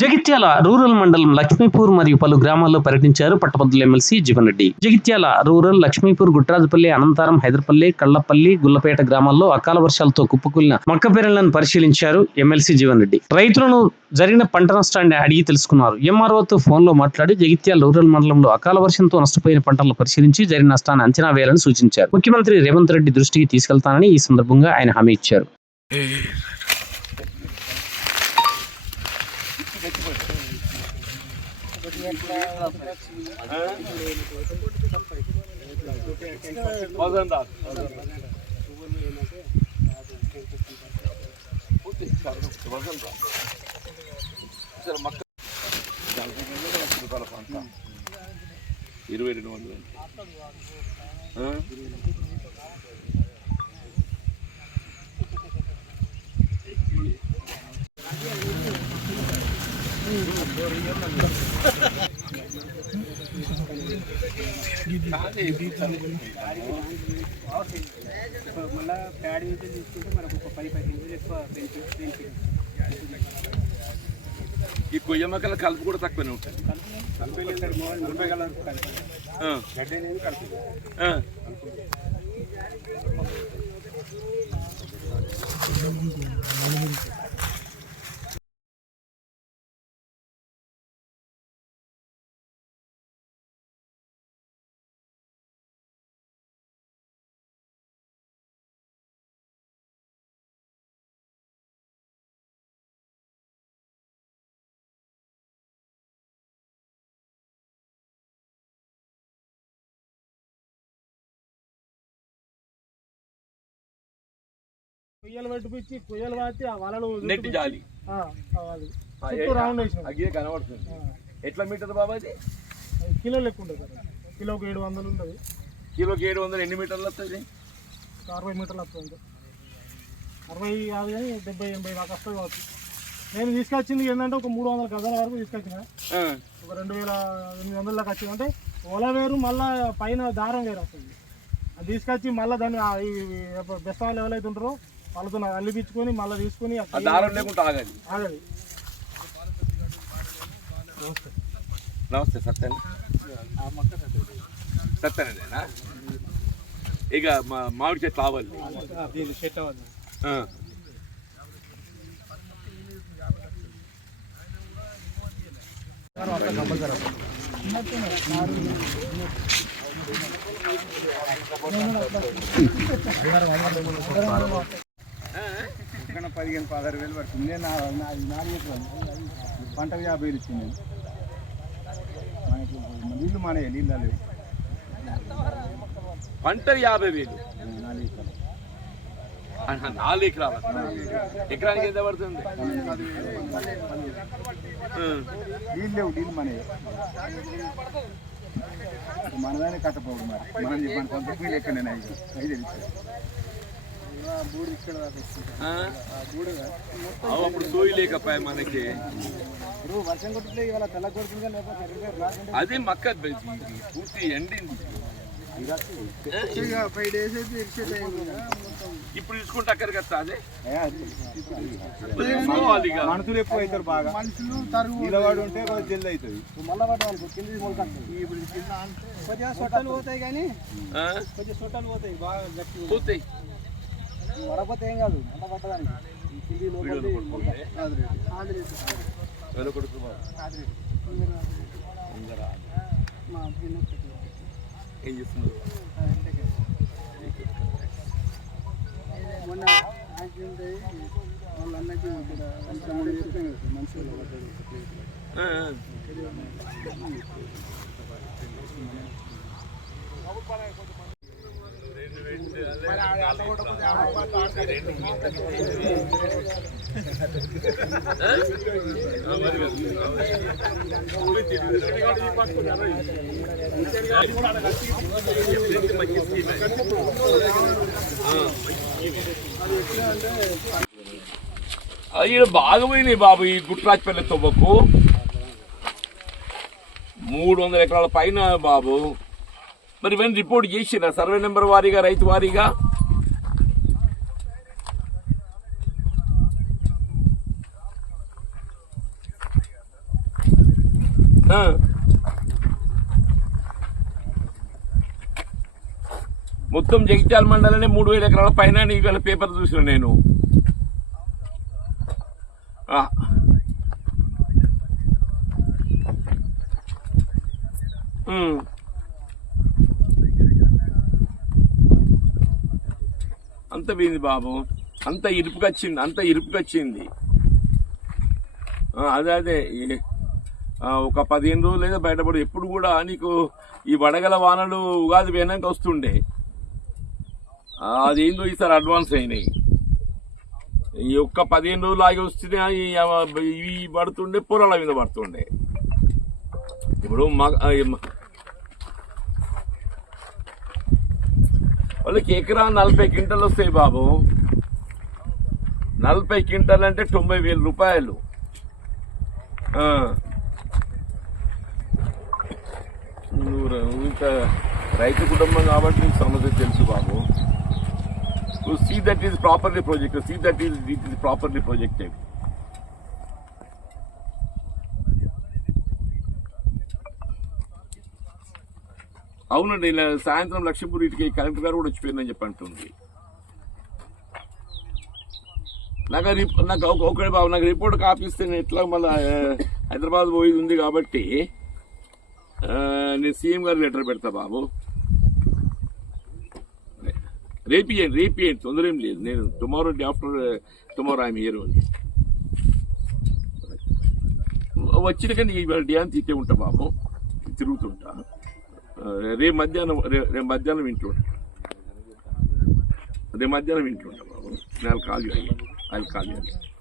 Jagtial rural మండలం లక్ష్మీపూర్ మరియు పలు గ్రామాల్లో పర్యటించారు పట్టభద్రుల ఎమ్మెల్సీ జీవన్ రెడ్డి. జగిత్యాల రూరల్ లక్ష్మీపూర్ గుట్రాజపల్లి అనంతారం హైదర్పల్లి కళ్ళపల్లి గుల్లపేట గ్రామాల్లో అకాల వర్షాలతో కుప్పకూలిన మొక్క పెరళ్ళను పరిశీలించారు ఎమ్మెల్సీ జీవన్ రెడ్డి. రైతులను జరిగిన పంట నష్టాన్ని అడిగి తెలుసుకున్నారు. ఎంఆర్ఓతో ఫోన్లో మాట్లాడి జగిత్యాల రూరల్ మండలంలో అకాల వర్షంతో నష్టపోయిన పంటలను పరిశీలించి జరిగిన నష్టాన్ని అంచనా వేయాలని సూచించారు. ముఖ్యమంత్రి రేవంత్ రెడ్డి దృష్టికి తీసుకెళ్తానని ఈ సందర్భంగా ఆయన హామీ ఇచ్చారు. ఇరవై రెండు వందలు. మళ్ళీ ప్యాడ్ నుంచి తీసుకుంటే మనకు ఒక పది పది నిమిషాలు ఎక్కువ ఈ కొయ్య మొక్కల కలుపు కూడా తక్కువనే ఉంటుంది కలిపి కొయ్యలు పట్టుకొచ్చి కొయ్యలు పాతి ఆ వలలు నెట్ జాలి. చుట్టూ రౌండ్ వేసినాం. అగ్గే కనబడుతుంది. ఎట్లా మీటర్ బాబా అది? కిలో లెక్క ఉంటుంది సార్ కిలోకి ఏడు వందలు ఉంటుంది. కిలోకి ఏడు వందలు ఎన్ని మీటర్లు వస్తుంది అరవై మీటర్లు వస్తుంది అరవై యాభై కానీ డెబ్బై ఎనభై దాకా వస్తుంది కావచ్చు. నేను తీసుకొచ్చింది ఏంటంటే ఒక మూడు వందల గజాల వరకు తీసుకొచ్చిన. ఒక రెండు వేల ఎనిమిది వందల దాకా వచ్చింది. అంటే ఒల వేరు మళ్ళీ పైన దారం వేరు వస్తుంది. అది తీసుకొచ్చి మళ్ళీ దాన్ని బెస్త వాళ్ళు ఎవరైతే ఉంటారో వాళ్ళతో అల్లిపించుకొని మళ్ళీ తీసుకొని దారం లేకుండా ఆగాలి ఆగది నమస్తే. సత్యన్. సత్యనేనా ఇక మా మామిడి చెట్లు ఆవాలి. దీని అవ్వదు ఆ. పదిహేను పదహారు వేలు పడుతుంది. నేను నా- నా- నాలుగు ఎకరాలు పంటకు యాభై వేలు ఇచ్చింది నేను. నీళ్ళు మానే నీళ్ళు లేవు. పంట యాభై వేలు. నాలుగు ఎకరాలు నాలుగు ఎకరానికి ఎంత పడుతుంది. నీళ్ళు లేవు నీళ్ళు మానే మనదానే కట్టపోదు మరి. మనం నీళ్ళు ఎక్కడ నేను ఐదు ఐదు అప్పుడు సోయి లేకపోయా మనకి. అది మక్క పూర్తి ఎండింది. ఫైవ్ డేస్ అయితే ఎక్స్టెండ్ అయింది. ఇప్పుడు తీసుకుంటే అక్కడికి వస్తా అదే. మనుషులు ఎక్కువ అవుతారు బాగా. మనుషులు తరుగు నిలబడి ఉంటే జల్ది అవుతుంది. మళ్ళీ కింది కొద్దిగా సొట్టలు పోతాయి కానీ? కొద్దిగా సొట్టలు పోతాయి బాగా పోతాయి. వడపోతే ఏం కాదు కింది బాబు. అందరా. ఏం చేస్తున్నారు మొన్న యాక్సిడెంట్ అయ్యి వాళ్ళ అన్నకి ఇక్కడ కొంచెం మనుషులు ఆ, ఆ. అది ఈడ బాగా పోయినాయి బాబు ఈ గుట్రాజపల్లి తొవ్వకు. మూడు వందల ఎకరాల పైన బాబు. మరి ఇవన్నీ రిపోర్ట్ చేసిన? సర్వే నెంబర్ వారీగా రైతు వారీగా? మొత్తం జగిత్యాల మండలనే మూడు వేల ఎకరాల పైన ఇవాళ పేపర్ చూసిన నేను. ఆ. అంత పోయింది బాబు. అంత ఇరుపుకొచ్చింది అంత ఇరుపుకొచ్చింది. అదే అదే. ఈ- ఒక పదిహేను రోజులు లేదా బయటపడు. ఎప్పుడు కూడా నీకు ఈ వడగల వానలు ఉగాది పోయినాక వస్తుండే. అదేందో ఈసారి అడ్వాన్స్ అయినాయి. ఈ ఒక్క పదిహేను రోజులు ఆగి వస్తేనే ఇవి పడుతుండే పొలాల మీద పడుతుండే. ఇప్పుడు మగ మ- వాళ్ళకి ఎకరా నలభై క్వింటల్ వస్తాయి బాబు. నలభై క్వింటల్ అంటే తొంభై వేల రూపాయలు. ఇంకా రైతు కుటుంబం కాబట్టి నీకు సమస్య తెలుసు బాబు. See that is properly project see that is it is properly project అవునండి సాయంత్రం లక్ష్మీపూర్ ఇటుకి కలెక్టర్ గారు కూడా వచ్చిపోయిందని చెప్పి అంటుంది. నాకు రిప్- నాకు ఒకటి బాబు నాకు రిపోర్ట్ కాపీ నేను ఎట్లా మళ్ళీ హైదరాబాద్ పోయి ఉంది కాబట్టి నేను సీఎం గారు లెటర్ పెడతా బాబు. రేపియండి రేపియండి తొందర ఏం లేదు. నేను tomorrow day after tomorrow I'm year only. వచ్చిన కానీ ఇవాళ డే అంతా ఇట్టే ఉంటా బాబు. తిరుగుతుంటా రేపు మధ్యాహ్నం రేపు మధ్యాహ్నం ఇంట్లో రేపు మధ్యాహ్నం ఇంట్లో ఉంటాం బాబు. నేను కాల్ చేయాలి. ఐ కాల్ చేయాలి.